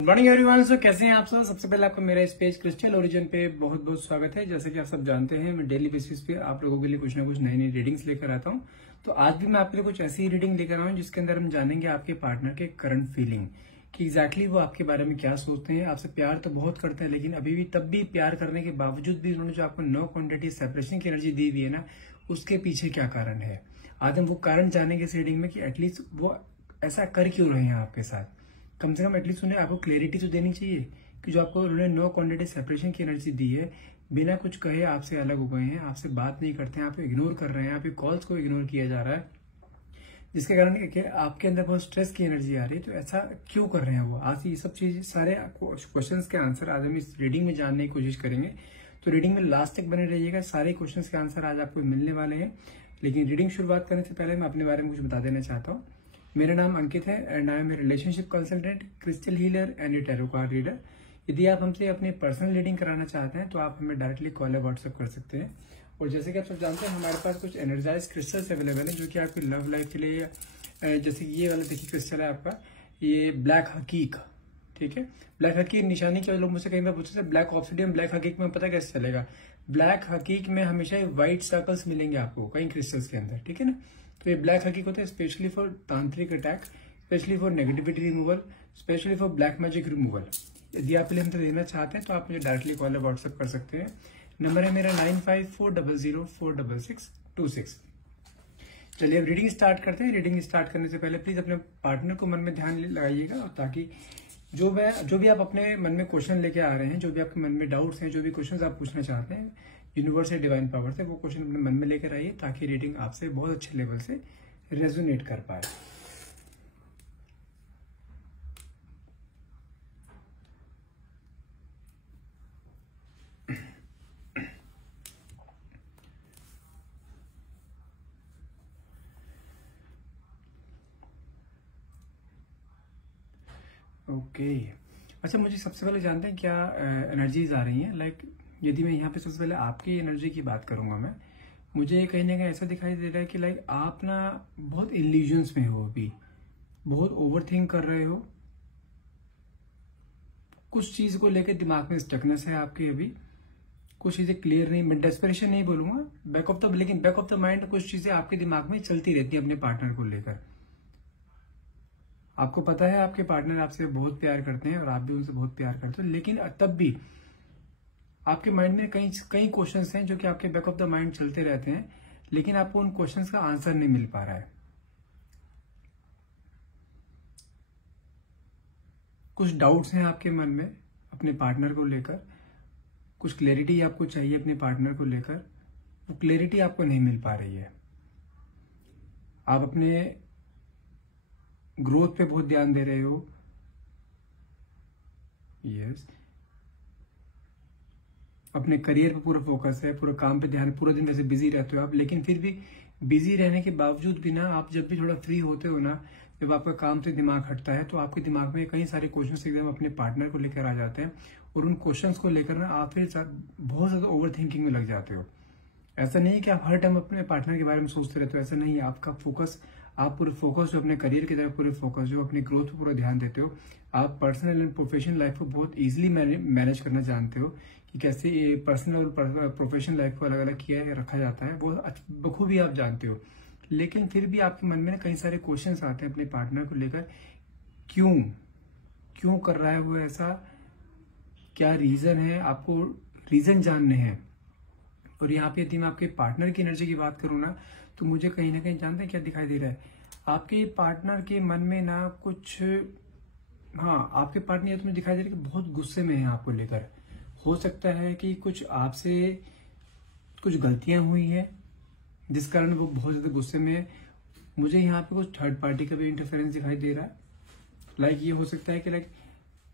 Good morning everyone. सो कैसे हैं आप सब। सबसे पहले आपका मेरा इस पेज क्रिस्टल ओरिजिन पे बहुत बहुत स्वागत है। जैसे कि आप सब जानते हैं मैं डेली बेसिस पे आप लोगों के लिए कुछ ना कुछ नई नई रीडिंग्स लेकर आता हूं। तो आज भी मैं आपके लिए कुछ ऐसी रीडिंग लेकर आऊं जिसके अंदर हम जानेंगे आपके पार्टनर के करंट फीलिंग कि एग्जैक्टली वो आपके बारे में क्या सोचते हैं। आपसे प्यार तो बहुत करते हैं लेकिन अभी भी तब भी प्यार करने के बावजूद भी उन्होंने जो आपको नो क्वांटिटी सेपरेशन की एनर्जी दी हुई है ना, उसके पीछे क्या कारण है। आज हम वो कारण जानेंगे इस रीडिंग में कि एटलीस्ट वो ऐसा कर क्यों रहे हैं आपके साथ। कम से कम एटलीस्ट उन्हें आपको क्लैरिटी तो देनी चाहिए कि जो आपको उन्होंने नो क्वांटिटी सेपरेशन की एनर्जी दी है, बिना कुछ कहे आपसे अलग हो गए हैं, आपसे बात नहीं करते हैं, आपको इग्नोर कर रहे हैं, आपके कॉल्स को इग्नोर किया जा रहा है, जिसके कारण आपके अंदर बहुत स्ट्रेस की एनर्जी आ रही है। तो ऐसा क्यों कर रहे हैं वो। आज ये सब चीज सारे क्वेश्चन के आंसर आज हम इस रीडिंग में जानने की कोशिश करेंगे। तो रीडिंग में लास्ट तक बने रहिएगा। सारे क्वेश्चन के आंसर आज आपको मिलने वाले हैं। लेकिन रीडिंग शुरुआत करने से पहले मैं अपने बारे में कुछ बता देना चाहता हूँ। मेरा नाम अंकित है and I am a relationship consultant, crystal healer and a tarot card reader. यदि आप हमसे अपनी पर्सनल रीडिंग कराना चाहते हैं तो आप हमें डायरेक्टली कॉल या व्हाट्सएप कर सकते हैं। और जैसे कि आप सब जानते हैं हमारे पास कुछ एनर्जाइज क्रिस्टल्स अवेलेबल है जो कि आपकी लव लाइफ के लिए, जैसे ये वाला देखिए क्रिस्टल है आपका, ये ब्लैक हकीक, ठीक है। ब्लैक हकीक निशानी के लोग मुझसे कई बार पूछते हैं ब्लैक ऑब्सिडियम ब्लैक हकीक में पता कैसे चलेगा। ब्लैक हकीक में हमेशा व्हाइट सर्कल्स मिलेंगे आपको कई क्रिस्टल्स के अंदर, ठीक है ना। तो ये ब्लैक हकीक होता है स्पेशली फॉर तांत्रिक attack, specially for negativity removal, specially for black magic removal. यदि आप हमसे देना चाहते हैं तो आप मुझे डायरेक्टली कॉल या व्हाट्सएप कर सकते हैं। नंबर है मेरा 9540046626। चलिए अब रीडिंग स्टार्ट करते हैं। रीडिंग स्टार्ट करने से पहले प्लीज अपने पार्टनर को मन में ध्यान लगाइएगा, ताकि जो भी आप अपने मन में क्वेश्चन लेके आ रहे हैं, जो भी आपके मन में डाउट्स हैं, जो भी क्वेश्चन आप पूछना चाहते हैं यूनिवर्स या डिवाइन पावर से, वो क्वेश्चन अपने मन में लेकर आइए ताकि रीडिंग आपसे बहुत अच्छे लेवल से रेजोनेट कर पाए। ओके अच्छा, मुझे सबसे पहले जानते हैं क्या एनर्जीज आ रही हैं। लाइक यदि मैं यहाँ पे सबसे पहले आपकी एनर्जी की बात करूंगा मैं, मुझे कहीं ना कहीं ऐसा दिखाई दे रहा है कि लाइक आप ना बहुत इल्यूजन्स में हो, अभी बहुत ओवरथिंक कर रहे हो, कुछ चीज को लेकर दिमाग में स्टकनेस है आपके, अभी कुछ चीजें क्लियर नहीं। मैं डेस्परेशन नहीं बोलूंगा, लेकिन बैक ऑफ द माइंड कुछ चीजें आपके दिमाग में चलती रहती है अपने पार्टनर को लेकर। आपको पता है आपके पार्टनर आपसे बहुत प्यार करते हैं और आप भी उनसे बहुत प्यार करते हो, लेकिन तब भी आपके माइंड में कई क्वेश्चंस हैं जो कि आपके बैक ऑफ द माइंड चलते रहते हैं, लेकिन आपको उन क्वेश्चंस का आंसर नहीं मिल पा रहा है। कुछ डाउट्स हैं आपके मन में अपने पार्टनर को लेकर, कुछ क्लैरिटी आपको चाहिए अपने पार्टनर को लेकर, वो क्लैरिटी आपको नहीं मिल पा रही है। आप अपने ग्रोथ पे बहुत ध्यान दे रहे हो, यस, अपने करियर पे पूरा फोकस है, पूरा काम पे ध्यान, पूरा दिन वैसे बिजी रहते हो आप, लेकिन फिर भी बिजी रहने के बावजूद भी ना, आप जब भी थोड़ा फ्री होते हो ना, जब आपका काम से दिमाग हटता है तो आपके दिमाग में कई सारे क्वेश्चंस एकदम अपने पार्टनर को लेकर आ जाते हैं और उन क्वेश्चंस को लेकर ना आप फिर बहुत ज्यादा ओवर थिंकिंग में लग जाते हो। ऐसा नहीं है कि आप हर टाइम अपने पार्टनर के बारे में सोचते रहते हो, ऐसा नहीं है। आपका फोकस, आप पूरे फोकस जो अपने करियर की तरफ पूरे फोकस, जो अपने ग्रोथ पे पूरा ध्यान देते हो, आप पर्सनल एंड प्रोफेशनल लाइफ को बहुत इजीली मैनेज करना जानते हो कि कैसे पर्सनल और प्रोफेशनल लाइफ को अलग अलग किया रखा जाता है, वो बखूबी आप जानते हो। लेकिन फिर भी आपके मन में कई सारे क्वेश्चंस आते हैं अपने पार्टनर को लेकर। क्यों कर रहा है वो ऐसा, क्या रीजन है, आपको रीजन जानने हैं। और यहाँ पे यदि मैं आपके पार्टनर की एनर्जी की बात करूँ ना, तो मुझे कहीं ना कहीं जानते हैं क्या दिखाई दे रहा है आपके पार्टनर के मन में ना कुछ, हाँ आपके पार्टनर ये तो मुझे दिखाई दे रहा है कि बहुत गुस्से में है आपको लेकर। हो सकता है कि कुछ आपसे कुछ गलतियां हुई हैं जिस कारण वो बहुत ज्यादा गुस्से में है। मुझे यहाँ पे कुछ थर्ड पार्टी का भी इंटरफेरेंस दिखाई दे रहा है। लाइक ये हो सकता है कि लाइक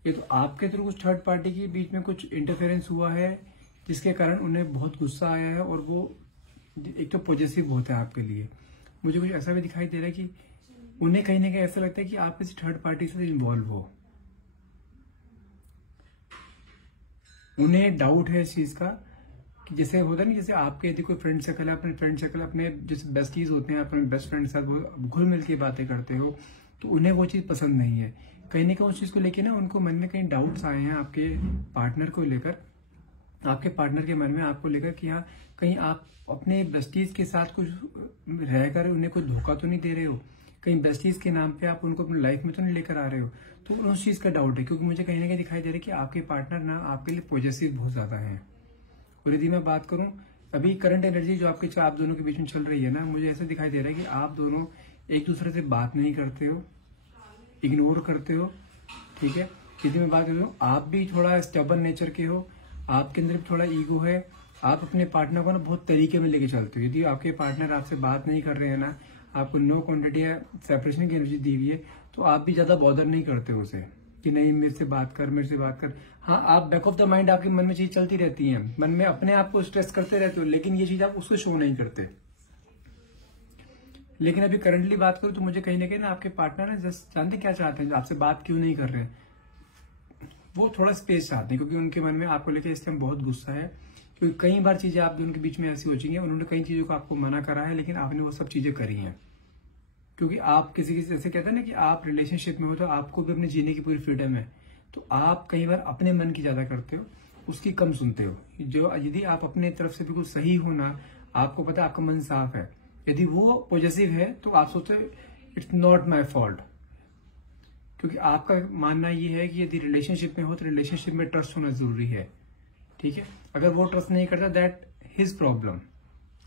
ये तो आपके थ्रू कुछ थर्ड पार्टी के बीच में कुछ इंटरफेरेंस हुआ है जिसके कारण उन्हें बहुत गुस्सा आया है और वो एक तो पॉजिटिव होता है आपके लिए। मुझे कुछ ऐसा भी दिखाई दे रहा है कि उन्हें कहीं ना कहीं ऐसा लगता है कि आप किसी थर्ड पार्टी से इन्वॉल्व हो, उन्हें डाउट है इस चीज का कि जैसे होता नहीं, जैसे आपके यदि कोई फ्रेंड सर्कल है, अपने फ्रेंड सर्कल अपने जैसे बेस्टीज होते हैं, अपने बेस्ट फ्रेंड के साथ घुल मिल के बातें करते हो, तो उन्हें वो चीज पसंद नहीं है कहीं ना कहीं उस चीज को लेकर ना उनको मन में कहीं डाउट्स आए हैं आपके पार्टनर को लेकर, आपके पार्टनर के मन में आपको लेकर कि हाँ कहीं आप अपने बेस्टीज के साथ कुछ रहकर उन्हें कोई धोखा तो नहीं दे रहे हो, कहीं बेस्टीज के नाम पे आप उनको अपनी लाइफ में तो नहीं लेकर आ रहे हो। तो उस चीज का डाउट है, क्योंकि मुझे कहीं ना कहीं दिखाई दे रहा है कि आपके पार्टनर ना आपके लिए पॉजिटिव बहुत ज्यादा है। और यदि मैं बात करूं अभी करंट एनर्जी जो आप दोनों के बीच में चल रही है ना, मुझे ऐसा दिखाई दे रहा है कि आप दोनों एक दूसरे से बात नहीं करते हो, इग्नोर करते हो, ठीक है। यदि मैं बात करूं आप भी थोड़ा स्टबर्न नेचर के हो, आपके अंदर भी थोड़ा ईगो है, आप अपने पार्टनर को ना बहुत तरीके में लेके चलते हो। यदि आपके पार्टनर आपसे बात नहीं कर रहे हैं ना, आपको नो क्वांटिटी या सेपरेशन की एनर्जी दी हुई है, तो आप भी ज्यादा बॉदर नहीं करते हो उसे कि नहीं मेरे से बात कर। हाँ, आप बैक ऑफ द माइंड आपके मन में चीज चलती रहती है, मन में अपने आप को स्ट्रेस करते रहते हो, लेकिन ये चीज आप उसको शो नहीं करते। लेकिन अभी करंटली बात करूं तो मुझे कहीं ना कहीं ना आपके पार्टनर ना जस्ट जानते क्या चाहते हैं, आपसे बात क्यों नहीं कर रहे हैं, वो थोड़ा स्पेस चाहते हैं, क्योंकि उनके मन में आपको लेकर इस टाइम बहुत गुस्सा है। क्योंकि कई बार चीजें आप दोनों के बीच में ऐसी हो चुकी हैं, उन्होंने कई चीजों को आपको मना करा है, लेकिन आपने वो सब चीजें करी हैं। क्योंकि आप किसी जैसे कहते हैं ना कि आप रिलेशनशिप में हो तो आपको भी अपने जीने की पूरी फ्रीडम है, तो आप कई बार अपने मन की ज्यादा करते हो, उसकी कम सुनते हो। जो यदि आप अपने तरफ से बिल्कुल सही हो ना, आपको पता है आपका मन साफ है, यदि वो पॉजिटिव है तो आप सोचते हो इट्स नॉट माई फॉल्ट। क्योंकि आपका मानना ये है कि यदि रिलेशनशिप में हो तो रिलेशनशिप में ट्रस्ट होना जरूरी है, ठीक है। अगर वो ट्रस्ट नहीं करता दैट हिज प्रॉब्लम।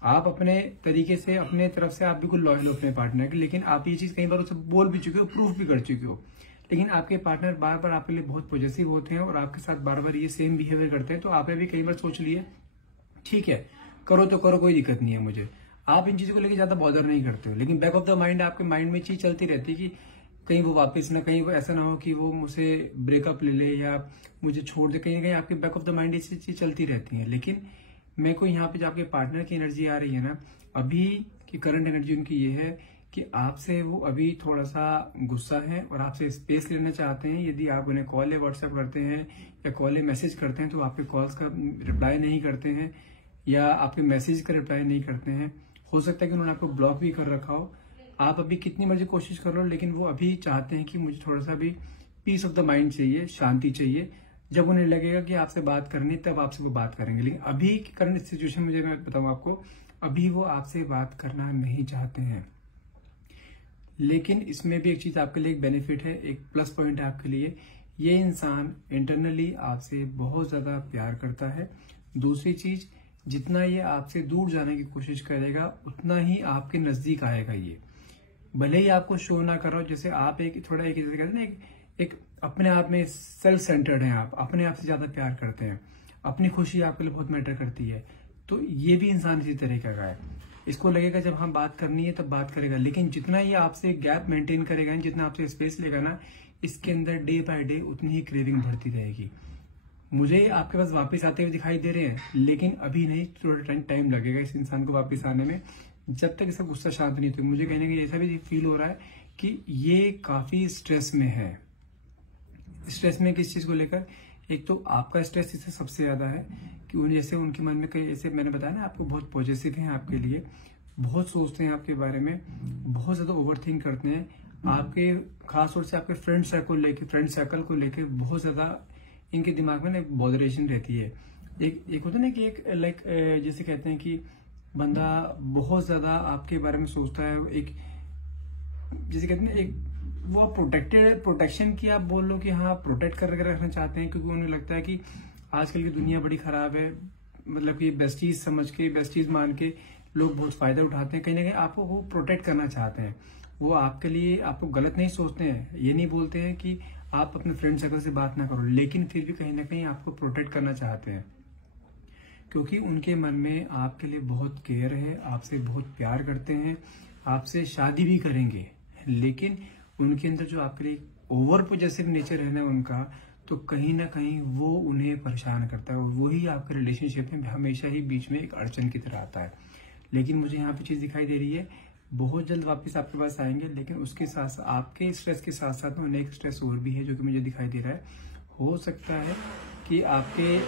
आप अपने तरीके से अपने तरफ से आप बिल्कुल लॉयल हो अपने पार्टनर के, लेकिन आप ये चीज कई बार उसे बोल भी चुके हो, प्रूफ भी कर चुके हो, लेकिन आपके पार्टनर बार बार आपके लिए बहुत पॉजिटिव होते हैं और आपके साथ बार बार ये सेम बिहेवियर करते हैं। तो आपने भी कई बार सोच लिए ठीक है करो तो करो, कोई दिक्कत नहीं है मुझे, आप इन चीजों को लेकर ज्यादा बॉदर नहीं करते हो। लेकिन बैक ऑफ द माइंड आपके माइंड में चीज चलती रहती है कि कहीं वो वापस ना, कहीं वो ऐसा ना हो कि वो मुझसे ब्रेकअप ले ले या मुझे छोड़ दे, कहीं ना कहीं आपके बैक ऑफ द माइंड ये चीज चलती रहती है। लेकिन मेरे को यहाँ पे जो आपके पार्टनर की एनर्जी आ रही है ना, अभी की करंट एनर्जी उनकी ये है कि आपसे वो अभी थोड़ा सा गुस्सा है और आपसे स्पेस लेना चाहते हैं। यदि आप उन्हें कॉल या व्हाट्सएप करते हैं या कॉल या मैसेज करते हैं तो आपके कॉल्स का रिप्लाई नहीं करते हैं या आपके मैसेज का रिप्लाई नहीं करते हैं। हो सकता है कि उन्होंने आपको ब्लॉक भी कर रखा हो। आप अभी कितनी मर्जी कोशिश कर लो, लेकिन वो अभी चाहते हैं कि मुझे थोड़ा सा भी पीस ऑफ द माइंड चाहिए, शांति चाहिए। जब उन्हें लगेगा कि आपसे बात करनी तब आपसे वो बात करेंगे। लेकिन अभी करंट सिचुएशन मुझे मैं बताऊं आपको, अभी वो आपसे बात करना नहीं चाहते हैं। लेकिन इसमें भी एक चीज आपके लिए एक बेनिफिट है, एक प्लस पॉइंट है आपके लिए, ये इंसान इंटरनली आपसे बहुत ज्यादा प्यार करता है। दूसरी चीज, जितना ये आपसे दूर जाने की कोशिश करेगा उतना ही आपके नजदीक आएगा। ये भले ही आपको शो ना करो, जैसे आप एक थोड़ा एक जैसे कहते हैं ना एक अपने आप में सेल्फ सेंटर्ड हैं, आप अपने आप से ज्यादा प्यार करते हैं, अपनी खुशी आपके लिए बहुत मैटर करती है। तो ये भी इंसान इसी तरह का है, इसको लगेगा जब हम बात करनी है तब बात करेगा, लेकिन जितना ये आपसे गैप मेंटेन करेगा, जितना आपसे स्पेस लेगा ना, इसके अंदर डे बाय डे उतनी ही क्रेविंग बढ़ती रहेगी। मुझे आपके पास वापस आते हुए दिखाई दे रहे हैं, लेकिन अभी नहीं, थोड़ा टाइम लगेगा इस इंसान को वापस आने में, जब तक इसका गुस्सा शांत नहीं होता। मुझे कहने का ऐसा भी फील हो रहा है कि ये काफी स्ट्रेस में है। स्ट्रेस में किस चीज को लेकर, एक तो आपका स्ट्रेस इससे सबसे ज्यादा है कि उन्हें जैसे उनके मन में कई ऐसे, मैंने बताया ना आपको, बहुत पॉजिटिव हैं आपके लिए, बहुत सोचते हैं आपके बारे में, बहुत ज्यादा ओवर थिंक करते हैं आपके, खासतौर से आपके फ्रेंड सर्कल को लेकर बहुत ज्यादा इनके दिमाग में ना एक बॉदरेशन रहती है। एक होता है ना कि एक लाइक जैसे कहते हैं कि बंदा बहुत ज्यादा आपके बारे में सोचता है, एक जैसे कहते हैं एक वो आप प्रोटेक्शन की आप बोल लो कि हाँ प्रोटेक्ट करके रखना चाहते हैं, क्योंकि उन्हें लगता है कि आजकल की दुनिया बड़ी खराब है, मतलब कि बेस्टीज समझ के, बेस्टीज मान के लोग बहुत फायदा उठाते हैं। कहीं ना कहीं आपको वो प्रोटेक्ट करना चाहते हैं, वो आपके लिए आपको गलत नहीं सोचते हैं, ये नहीं बोलते हैं कि आप अपने फ्रेंड सर्कल से बात ना करो, लेकिन फिर भी कहीं ना कहीं आपको प्रोटेक्ट करना चाहते हैं, क्योंकि उनके मन में आपके लिए बहुत केयर है, आपसे बहुत प्यार करते हैं, आपसे शादी भी करेंगे। लेकिन उनके अंदर जो आपके लिए ओवर पॉजिटिव नेचर है ना उनका, तो कहीं ना कहीं वो उन्हें परेशान करता है और वही आपके रिलेशनशिप में हमेशा ही बीच में एक अड़चन की तरह आता है। लेकिन मुझे यहाँ पे चीज दिखाई दे रही है, बहुत जल्द वापस आपके पास आएंगे, लेकिन उसके साथ साथ आपके स्ट्रेस के साथ साथ में उन्हें एक स्ट्रेस और भी है जो कि मुझे दिखाई दे रहा है। हो सकता है कि आपके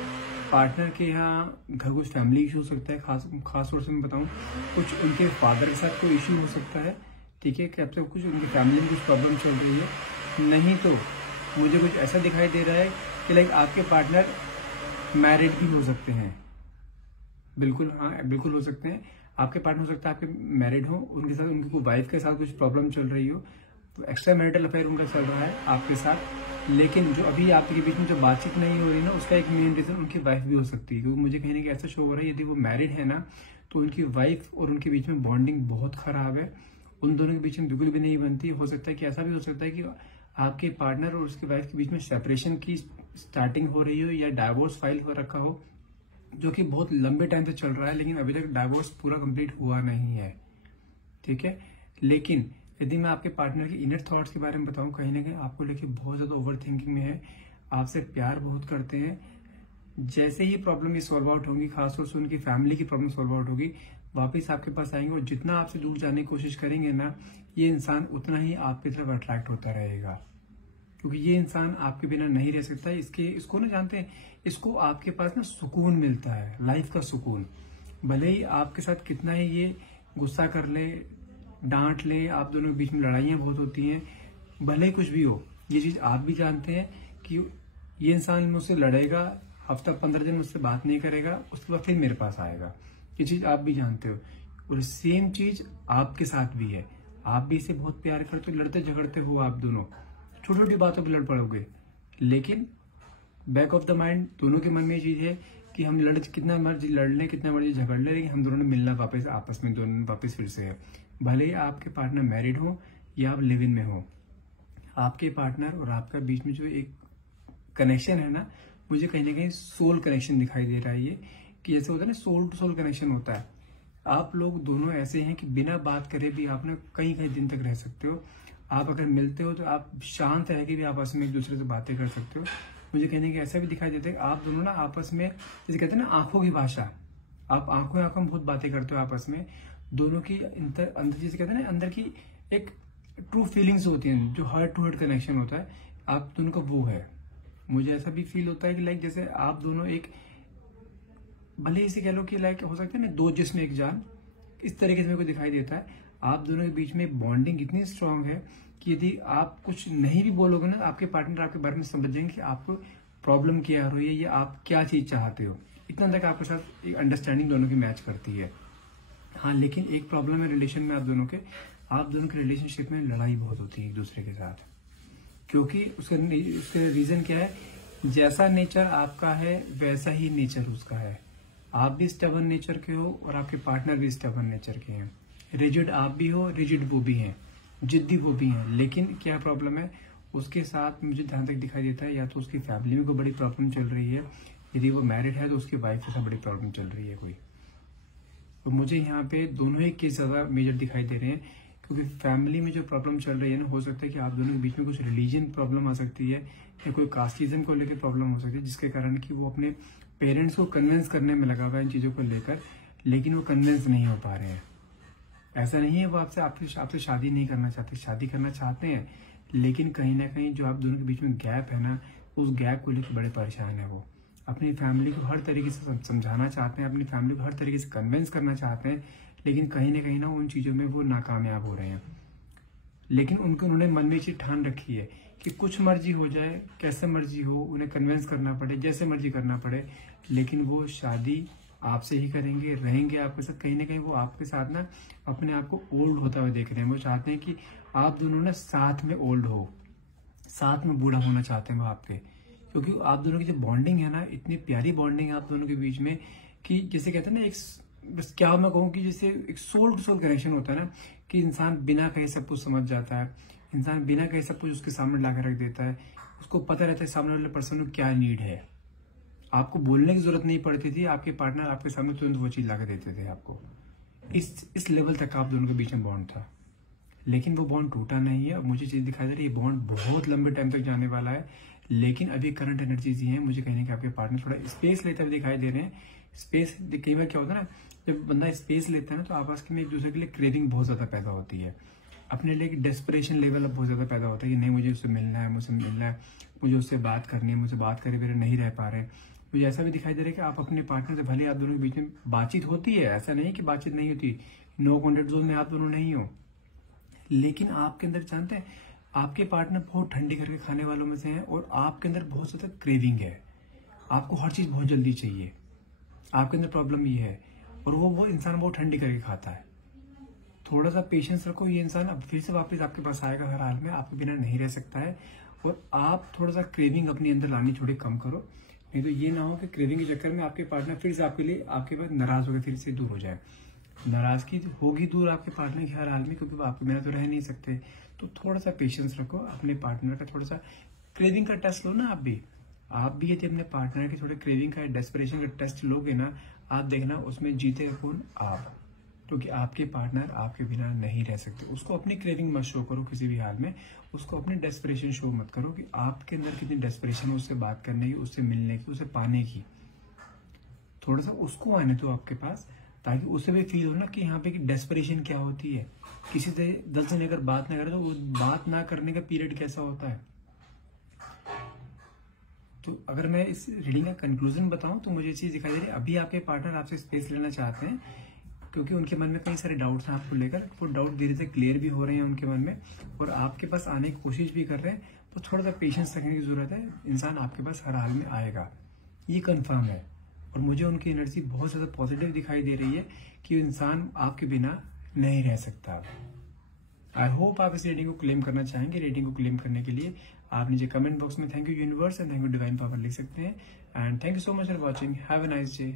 पार्टनर के यहाँ घर कुछ फैमिली इशू हो सकता है, खास तौर से मैं बताऊं कुछ उनके फादर के साथ कोई इशू हो सकता है, ठीक है, कि आपसे कुछ उनकी फैमिली में कुछ प्रॉब्लम चल रही है। नहीं तो मुझे कुछ ऐसा दिखाई दे रहा है कि लाइक आपके पार्टनर मैरिड भी हो सकते हैं। बिल्कुल, हाँ बिल्कुल हो सकते हैं। आपके पार्टनर हो सकता है आपके मैरिड हो, उनके साथ उनकी कोई वाइफ के साथ कुछ प्रॉब्लम चल रही हो, तो एक्स्ट्रा मैरिटल अफेयर उनका चल रहा है आपके साथ। लेकिन जो अभी आपके बीच में जो बातचीत नहीं हो रही ना, उसका एक मेन रीजन उनकी वाइफ भी हो सकती है। क्योंकि मुझे कहीं ना कहीं ऐसा शो हो रहा है यदि वो मैरिड है ना, तो उनकी वाइफ और उनके बीच में बॉन्डिंग बहुत खराब है, उन दोनों के बीच में बिल्कुल भी नहीं बनती। हो सकता है कि ऐसा भी हो सकता है कि आपके पार्टनर और उसके वाइफ के बीच में सेपरेशन की स्टार्टिंग हो रही हो या डाइवोर्स फाइल हो रखा हो, जो कि बहुत लंबे टाइम से चल रहा है, लेकिन अभी तक डाइवोर्स पूरा कंप्लीट हुआ नहीं है। ठीक है, लेकिन यदि मैं आपके पार्टनर के इनर थॉट्स के बारे में बताऊं, कहीं ना कहीं आपको लेके बहुत ज्यादा ओवर थिंकिंग में है, आपसे प्यार बहुत करते हैं। जैसे ही प्रॉब्लम ये सॉल्व आउट होगी, खासतौर से उनकी फैमिली की प्रॉब्लम सॉल्व आउट होगी, वापस आपके पास आएंगे और जितना आपसे दूर जाने की कोशिश करेंगे ना, ये इंसान उतना ही आपकी तरफ अट्रैक्ट होता रहेगा। क्योंकि ये इंसान आपके बिना नहीं रह सकता। इसको ना जानते हैं, इसको आपके पास ना सुकून मिलता है, लाइफ का सुकून। भले ही आपके साथ कितना ही ये गुस्सा कर ले, डांट ले, आप दोनों के बीच में लड़ाइयां बहुत होती हैं, भले ही कुछ भी हो, ये चीज आप भी जानते हैं कि ये इंसान मुझसे लड़ेगा, हफ्ता 15 दिन मुझसे बात नहीं करेगा, उसके बाद फिर मेरे पास आएगा। ये चीज आप भी जानते हो, और सेम चीज आपके साथ भी है। आप भी इसे बहुत प्यार करते हो, लड़ते झगड़ते हो आप दोनों, छोटी छोटी बातों पर लड़ पड़ोगे, लेकिन बैक ऑफ द माइंड दोनों के मन में ये चीज है कि हम कितना मर्जी लड़ लें, कितना मर्जी झगड़ ले, लेकिन हम दोनों ने मिलना वापस आपस में, दोनों वापस फिर से है। भले ही आपके पार्टनर मैरिड हो या आप लिव इन में हो, आपके पार्टनर और आपका बीच में जो एक कनेक्शन है ना, मुझे कहीं ना कहीं सोल कनेक्शन दिखाई दे रहा है। ये कि जैसे होता है ना, सोल टू सोल कनेक्शन होता है। आप लोग दोनों ऐसे हैं कि बिना बात करे भी आप ना कई कई दिन तक रह सकते हो। आप अगर मिलते हो तो आप शांत रह के भी आपस में एक दूसरे से बातें कर सकते हो। मुझे कहने की ऐसा भी दिखाई देता है कि आप दोनों ना आपस में, जैसे कहते हैं ना आंखों की भाषा, आप आंखों आंखों में बहुत बातें करते हो आपस में। दोनों की अंदर जैसे कहते हैं ना, अंदर की एक ट्रू फीलिंग्स होती हैं, जो हार्ट टू हार्ट कनेक्शन होता है, आप दोनों का वो है। मुझे ऐसा भी फील होता है कि लाइक जैसे आप दोनों एक, भले इसे कह लो कि लाइक हो सकता है ना दो जिस्म एक जान, इस तरीके से मेरे को दिखाई देता है। आप दोनों के बीच में बॉन्डिंग इतनी स्ट्रांग है कि यदि आप कुछ नहीं भी बोलोगे ना, आपके पार्टनर आपके बारे में समझ जाएंगे कि आपको प्रॉब्लम क्या हो रही है या आप क्या चीज चाहते हो। इतना तक आपके साथ एक अंडरस्टैंडिंग दोनों की मैच करती है। हाँ, लेकिन एक प्रॉब्लम है रिलेशन में आप दोनों के रिलेशनशिप में लड़ाई बहुत होती है एक दूसरे के साथ। क्योंकि उसका रीजन क्या है, जैसा नेचर आपका है वैसा ही नेचर उसका है। आप भी स्टबर्न नेचर के हो और आपके पार्टनर भी स्टबर्न नेचर के हैं। रिजिड आप भी हो, रिजिड वो भी हैं, जिद्दी वो भी हैं। लेकिन क्या प्रॉब्लम है, उसके साथ मुझे जहां तक दिखाई देता है, या तो उसकी फैमिली में कोई बड़ी प्रॉब्लम चल रही है, यदि वो मैरिड है तो उसकी वाइफ के साथ बड़ी प्रॉब्लम चल रही है कोई। तो मुझे यहाँ पे दोनों ही केस ज्यादा मेजर दिखाई दे रहे हैं। क्योंकि फैमिली में जो प्रॉब्लम चल रही है ना, हो सकता है कि आप दोनों के बीच में कुछ रिलीजन प्रॉब्लम आ सकती है या कोई कास्टिज्म को लेकर प्रॉब्लम हो सकती है, जिसके कारण कि वो अपने पेरेंट्स को कन्विंस करने में लगा हुआ है इन चीजों को लेकर, लेकिन वो कन्विंस नहीं हो पा रहे हैं। ऐसा नहीं है वो आपसे शादी नहीं करना चाहते, शादी करना चाहते हैं, लेकिन कहीं ना कहीं जो आप दोनों के बीच में गैप है ना, उस गैप को लेकर बड़े परेशान है। वो अपनी फैमिली को हर तरीके से समझाना चाहते हैं, अपनी फैमिली को हर तरीके से कन्विंस करना चाहते हैं, लेकिन कहीं ना उन चीजों में वो नाकामयाब हो रहे हैं। लेकिन उन्होंने मन में चीज ठान रखी है कि कुछ मर्जी हो जाए, कैसे मर्जी हो, उन्हें कन्विंस करना पड़े, जैसे मर्जी करना पड़े, लेकिन वो शादी आपसे ही करेंगे, रहेंगे आपके साथ। कहीं ना कहीं वो आपके साथ ना अपने आप को ओल्ड होता हुआ देख रहे हैं। वो चाहते हैं कि आप दोनों ना साथ में ओल्ड हो, साथ में बूढ़ा होना चाहते हैं वो आपके। क्योंकि आप दोनों की जो बॉन्डिंग है ना, इतनी प्यारी बॉन्डिंग है आप दोनों के बीच में कि जैसे कहते हैं ना, एक बस क्या मैं कहूँ कि जैसे एक सोल टू सोल कनेक्शन होता है ना, कि इंसान बिना कहे सब कुछ समझ जाता है, इंसान बिना कहे सब कुछ उसके सामने लाकर रख देता है। उसको पता रहता है सामने वाले पर्सन को क्या नीड है। आपको बोलने की जरूरत नहीं पड़ती थी, आपके पार्टनर आपके सामने तुरंत वो चीज लाकर देते थे आपको। इस लेवल तक आप दोनों के बीच में बॉन्ड था, लेकिन वो बॉन्ड टूटा नहीं है। और मुझे चीज दिखाई दे रही है, बॉन्ड बहुत लंबे टाइम तक जाने वाला है। लेकिन अभी करंट एनर्जीज ही है, मुझे कहीं ना कहीं आपके पार्टनर थोड़ा स्पेस लेते हुए दिखाई दे रहे हैं। स्पेस कई बार क्या होता है ना, जब बंदा स्पेस लेता है ना, तो आपस में एक दूसरे के लिए क्रेविंग बहुत ज्यादा पैदा होती है, अपने लिए डेस्परेशन लेवल अब बहुत ज्यादा पैदा होता है कि नहीं मुझे उससे मिलना है, मुझे उससे बात करनी है, मुझे बात करे मेरे नहीं रह पा रहे। मुझे ऐसा भी दिखाई दे रहा है कि आप अपने पार्टनर से, भले आप दोनों के बीच में बातचीत होती है, ऐसा नहीं कि बातचीत नहीं होती, नो कॉन्टेक्ट जोन में आप दोनों नहीं हो, लेकिन आपके अंदर जानते हैं आपके पार्टनर बहुत ठंडी करके खाने वालों में से हैं और आपके अंदर बहुत ज्यादा क्रेविंग है, आपको हर चीज बहुत जल्दी चाहिए, आपके अंदर प्रॉब्लम ये है, और वो इंसान बहुत ठंडी करके खाता है। थोड़ा सा पेशेंस रखो, ये इंसान अब फिर से वापस आपके पास आएगा, हर हाल में आपके बिना नहीं रह सकता है। और आप थोड़ा सा क्रेविंग अपने अंदर लानी थोड़ी कम करो, नहीं तो ये ना हो कि क्रेविंग के चक्कर में आपके पार्टनर फिर से आपके लिए आपके पास नाराज होकर फिर से दूर हो जाए। नाराजगी होगी दूर आपके पार्टनर की हर हाल में, क्योंकि वो आपके बिना तो रह नहीं सकते। तो थोड़ा सा पेशेंस रखो, अपने पार्टनर का थोड़ा सा क्रेविंग का टेस्ट लो ना। आप भी यदि अपने पार्टनर के थोड़े क्रेविंग का, डेस्परेशन का टेस्ट लोगे ना, आप देखना उसमें जीतेगा कौन? आप, क्योंकि आपके पार्टनर आपके बिना नहीं रह सकते। उसको अपनी क्रेविंग मत शो करो किसी भी हाल में, उसको अपनी डेस्परेशन शो मत करो कि आपके अंदर कितनी डेस्परेशन है उससे बात करने की, उससे मिलने की, उसे पाने की। थोड़ा सा उसको आने दो आपके पास, ताकि उसे भी फील हो ना कि यहाँ पे कि डेस्परेशन क्या होती है। किसी से 10 दिन अगर बात ना करे तो वो बात ना करने का पीरियड कैसा होता है। तो अगर मैं इस रीडिंग का कंक्लूजन बताऊं तो मुझे ये चीज दिखाई दे रही है, अभी आपके पार्टनर आपसे स्पेस लेना चाहते हैं, क्योंकि उनके मन में कई सारे डाउट्स हैं आपको लेकर। वो डाउट धीरे धीरे क्लियर भी हो रहे हैं उनके मन में, और आपके पास आने की कोशिश भी कर रहे हैं। तो थोड़ा सा पेशेंस रखने की जरूरत है, इंसान आपके पास हर हाल में आएगा, ये कंफर्म है। और मुझे उनकी एनर्जी बहुत ज्यादा पॉजिटिव दिखाई दे रही है कि इंसान आपके बिना नहीं रह सकता। आई होप आप इस रेटिंग को क्लेम करना चाहेंगे। रेटिंग को क्लेम करने के लिए आप नीचे कमेंट बॉक्स में thank you universe and thank you divine power लिख सकते हैं। And thank you so much for watching. Have a nice day.